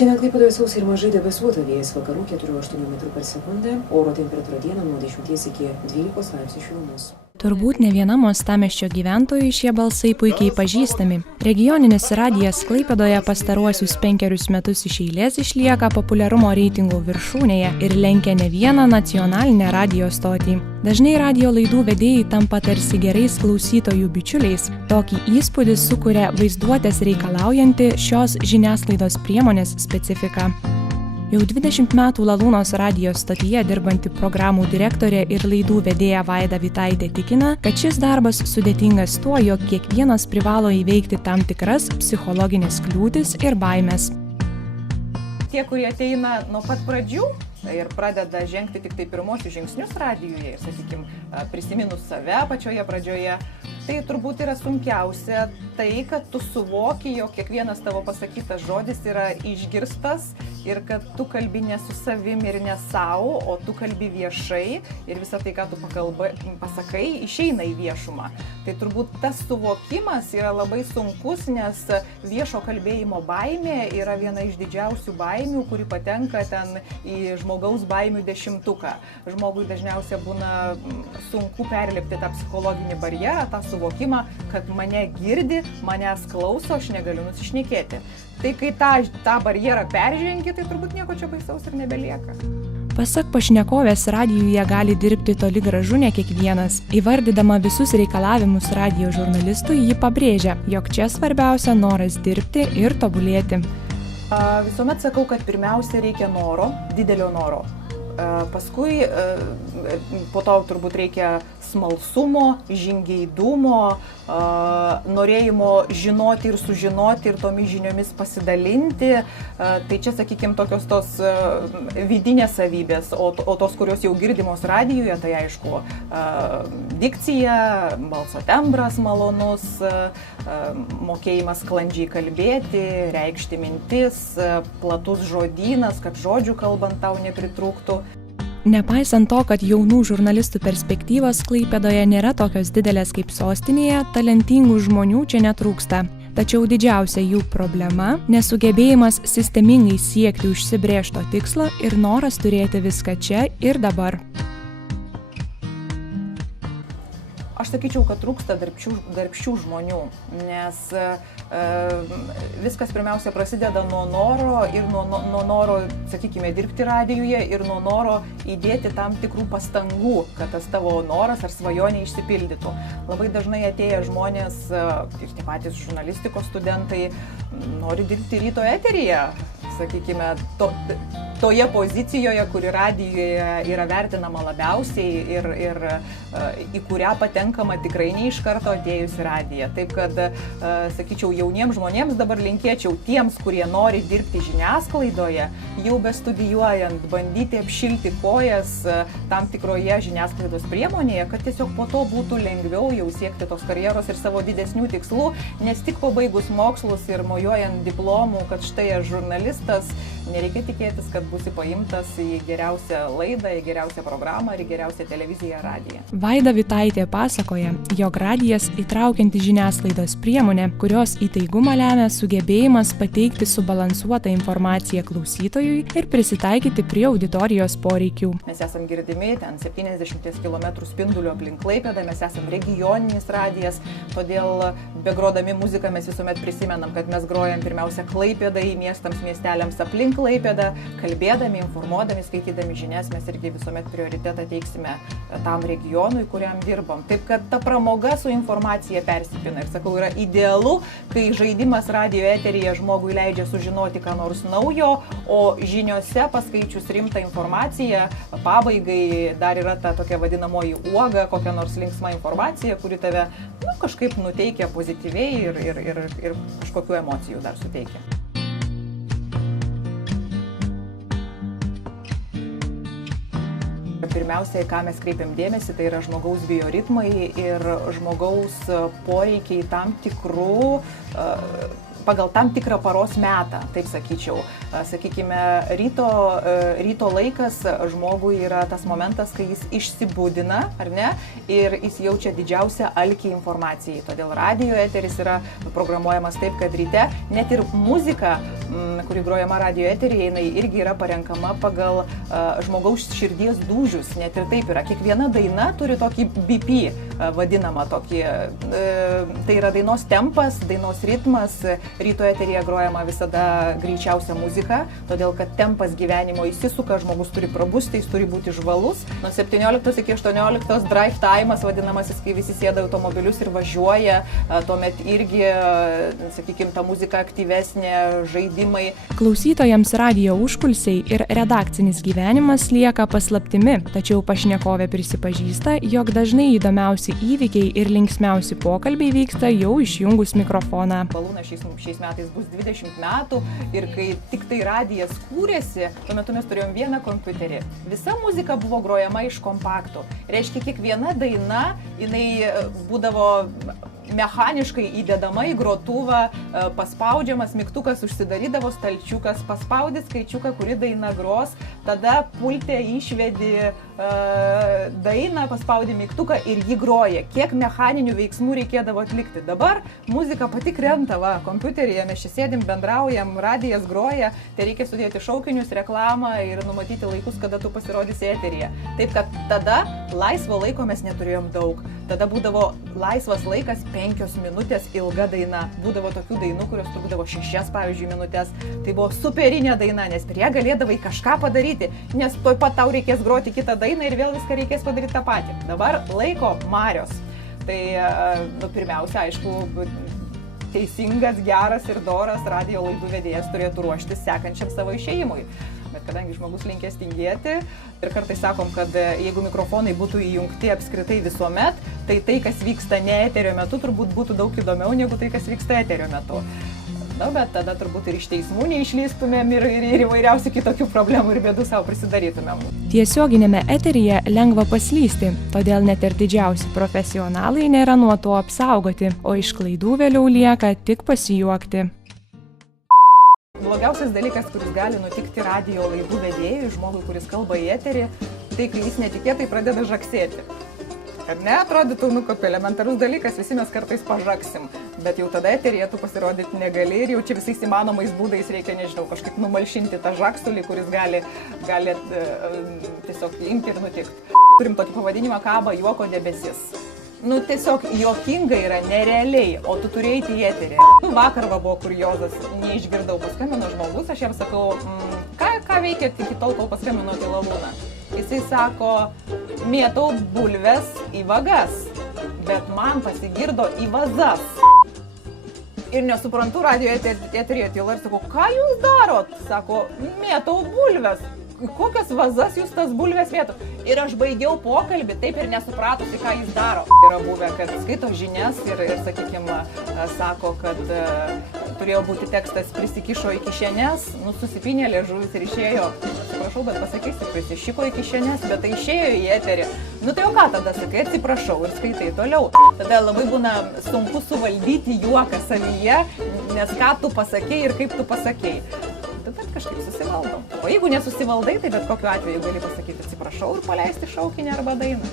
Šiandien Klaipėdoje sausa ir mažai debesuota, vėjas vakarų 4-8 m/s, oro temperatūra dieną nuo 10 iki 12 laipsnių šilumos. Turbūt ne vienam uostamiesčio gyventojui šie balsai puikiai pažįstami. Regioninis radijas Klaipėdoje pastaruosius 5 metus iš eilės išlieka populiarumo reitingų viršūnėje ir lenkia ne vieną nacionalinę radijo stotį. Dažnai radijo laidų vedėjai tampa tarsi gerais klausytojų bičiuliais. Tokį įspūdį sukuria vaizduotės reikalaujanti šios žiniasklaidos priemonės specifika. Jau 20 metų Lalūnos radijo stotyje dirbanti programų direktorė ir laidų vedėja Vaida Vitaitė tikina, kad šis darbas sudėtingas tuo, jog kiekvienas privalo įveikti tam tikras psichologinės kliūtis ir baimės. Tie, kurie ateina nuo pat pradžių ir pradeda žengti tik tai pirmosius žingsnius radijuje ir, sakykime, prisiminus save pačioje pradžioje, tai turbūt yra sunkiausia tai, kad tu suvoki, jog kiekvienas tavo pasakytas žodis yra išgirstas ir kad tu kalbi ne su savim ir ne savo, o tu kalbi viešai ir visą tai, ką tu pasakai, išeina į viešumą. Tai turbūt tas suvokimas yra labai sunkus, nes viešo kalbėjimo baimė yra viena iš didžiausių baimių, kuri patenka ten į žmogaus baimių 10-tuką. Žmogui dažniausiai būna sunku perlipti tą psichologinį barjerą, tą suvokimą, kad mane girdi, manęs klauso, aš negaliu nusišnekėti. Tai kai tą barjerą peržengi, tai turbūt nieko čia baisaus ir nebelieka. Pasak pašnekovės, radijuje gali dirbti toli gražu ne kiekvienas. Įvardydama visus reikalavimus radijo žurnalistui, ji pabrėžia, jog čia svarbiausia noras dirbti ir tobulėti. Visuomet sakau, kad pirmiausia reikia noro, didelio noro. Paskui po to turbūt reikia smalsumo, žingeidumo, norėjimo žinoti ir sužinoti ir tomis žiniomis pasidalinti. Tai čia, sakykime, tokios tos vidinės savybės, o tos, kurios jau girdimos radijuje, tai aišku, dikcija, balso tembras malonus, mokėjimas sklandžiai kalbėti, reikšti mintis, platus žodynas, kad žodžių kalbant tau nepritrūktų. Nepaisant to, kad jaunų žurnalistų perspektyvos Klaipėdoje nėra tokios didelės kaip sostinėje, talentingų žmonių čia netrūksta. Tačiau didžiausia jų problema – nesugebėjimas sistemingai siekti užsibrėžto tikslo ir noras turėti viską čia ir dabar. Aš sakyčiau, kad trūksta darbščių žmonių, nes viskas pirmiausia prasideda nuo noro ir nuo noro, sakykime, dirbti radijuje ir nuo noro įdėti tam tikrų pastangų, kad tas tavo noras ar svajonė išsipildytų. Labai dažnai atėję žmonės, ir tie patys žurnalistikos studentai, nori dirbti ryto eteryje, sakykime, toje pozicijoje, kuri radijuje yra vertinama labiausiai ir į kurią patenkama tikrai ne iš karto atėjus į radiją. Taip kad, sakyčiau, jauniems žmonėms dabar linkėčiau tiems, kurie nori dirbti žiniasklaidoje, jau bestudijuojant, bandyti apšilti kojas tam tikroje žiniasklaidos priemonėje, kad tiesiog po to būtų lengviau jau siekti tos karjeros ir savo didesnių tikslų, nes tik pabaigus mokslus ir mojuojant diplomų, kad štai aš žurnalistas, nereikia tikėtis, kad būsi paimtas į geriausią laidą, į geriausią programą ir į geriausią televiziją, radiją. Vaida Vitaitė pasakoja, jog radijas įtraukianti žiniasklaidos priemonė, kurios įtaigumą lemia sugebėjimas pateikti subalansuotą informaciją klausytojui ir prisitaikyti prie auditorijos poreikių. Mes esam girdimi ten 70 km spinduliu aplink Klaipėdą, mes esam regioninis radijas, todėl begrodami muziką mes visuomet prisimenam, kad mes grojam pirmiausia Klaipėdai, miestams, miesteliams aplink Klaipėdą, kalbėdami, informuodami, skaitydami žinias, mes irgi visuomet prioritetą teiksime tam regionui, kuriam dirbam. Taip, kad ta pramoga su informacija persipina. Ir sakau, yra idealu, kai žaidimas radijo eteryje žmogui leidžia sužinoti ką nors naujo, o žiniose paskaičius rimtą informaciją, pabaigai dar yra ta tokia vadinamoji uoga, kokia nors linksma informacija, kuri tave kažkaip nuteikia pozityviai ir kažkokių emocijų dar suteikia. Pirmiausia, ką mes kreipiam dėmesį, tai yra žmogaus bioritmai ir žmogaus poreikiai tam tikrų pagal tam tikrą paros metą, taip sakyčiau. Sakykime, ryto laikas žmogui yra tas momentas, kai jis išsibudina, ar ne, ir jis jaučia didžiausią alkį informacijai. Todėl radijo eteris yra programuojamas taip, kad ryte net ir muzika, kuri grojama radijo eteryje, jinai irgi yra parenkama pagal žmogaus širdies dūžius. Net ir taip yra. Kiekviena daina turi tokį BP vadinamą tokį. Tai yra dainos tempas, dainos ritmas. Ryto eteryje grojama visada greičiausia muzika, todėl kad tempas gyvenimo įsisuka, žmogus turi prabusti, jis turi būti žvalus. Nuo 17 iki 18 drive time'as vadinamasis, kai visi sėda automobilius ir važiuoja, tuomet irgi, sakykime, ta muzika aktyvesnė, žaidimai. Klausytojams radijo užkulsiai ir redakcinis gyvenimas lieka paslaptimi, tačiau pašnekovė prisipažįsta, jog dažnai įdomiausi įvykiai ir linksmiausi pokalbiai vyksta jau išjungus mikrofoną. Balūnas šiais metais bus 20 metų ir kai tik tai radijas kūrėsi, tuo metu mes turėjom vieną kompiuterį. Visa muzika buvo grojama iš kompaktų. Reiškia, kiekviena daina, jinai būdavo mechaniškai įdedama į grotuvą, paspaudžiamas mygtukas, užsidarydavo stalčiukas, paspaudi skaičiuką, kuri daina gros, tada pulte išvedi dainą, paspaudi mygtuką ir jį groja. Kiek mechaninių veiksmų reikėdavo atlikti. Dabar muzika pati krenta, kompiuteryje mes čia sėdim, bendraujam, radijas groja, tai reikia sudėti šaukinius, reklamą ir numatyti laikus, kada tu pasirodysi eteryje. Taip, kad tada laisvo laiko mes neturėjom daug. Tada būdavo laisvas laikas 5 minutės ilga daina. Būdavo tokių dainų, kurios trukdavo 6, pavyzdžiui, minutės. Tai buvo superinė daina, nes per ją galėdavai kažką padaryti, nes tuoj pat tau reikės groti kitą dainą ir vėl viską reikės padaryti tą patį. Dabar laiko marios. Tai pirmiausia, aišku, teisingas, geras ir doras radijo laidų vedėjas turėtų ruoštis sekančiam savo išėjimui. Bet kadangi žmogus linkęs tingėti ir kartais sakom, kad jeigu mikrofonai būtų įjungti apskritai visuomet, tai tai, kas vyksta ne eterio metu, turbūt būtų daug įdomiau negu tai, kas vyksta eterio metu. Na, bet tada turbūt ir iš teismų neišlystumėm ir įvairiausių kitokių problemų ir bėdų savo prisidarytumėm. Tiesioginėme eteryje lengva paslysti, todėl net ir didžiausi profesionalai nėra nuo to apsaugoti, o iš klaidų vėliau lieka tik pasijuokti. Blogiausias dalykas, kuris gali nutikti radijo laidų vedėjui, žmogui, kuris kalba į eterį, tai kai jis netikėtai pradeda žaksėti. Kad neatrodytų, kaip elementarus dalykas, visi mes kartais pažaksim, bet jau tada eteryje tu pasirodyti negali ir jau čia visais įmanomais būdais reikia, nežinau, kažkaip numalšinti tą žaksulį, kuris gali tiesiog imti ir nutikti. Turim tokį pavadinimą kaba juoko debesis. Tiesiog juokinga yra nerealiai, o tu turi eiti į eterį. Vakar buvo kuriozas, neišgirdau, paskambino žmogus, aš jam sakau, ką veikėt iki tol, kol paskambino į lavūną. Jisai sako, mėtau bulves į vagas, bet man pasigirdo į vazas. Ir nesuprantu, radijo eteryje tyla ir sakau, ką jūs darot? Sako, mėtau bulves. Kokias vazas jūs tas bulves mėtot? Ir aš baigiau pokalbį, taip ir nesupratusi, ką jis daro. Yra buvę, kad skaito žinias ir sakykime, sako, kad turėjo būti tekstas prisikišo į kišenes, susipynė liežuvis ir išėjo. Atsiprašau, bet pasakysiu, prisišiko į kišenes, bet tai išėjo į eterį. Tai o ką tada sakai, atsiprašau ir skaitai toliau. Tada labai būna sunku suvaldyti juoką savyje, nes ką tu pasakei ir kaip tu pasakei. Bet kažkaip susivaldom. O jeigu nesusivaldai, tai bet kokiu atveju gali pasakyti atsiprašau ir paleisti šaukinį arba dainą.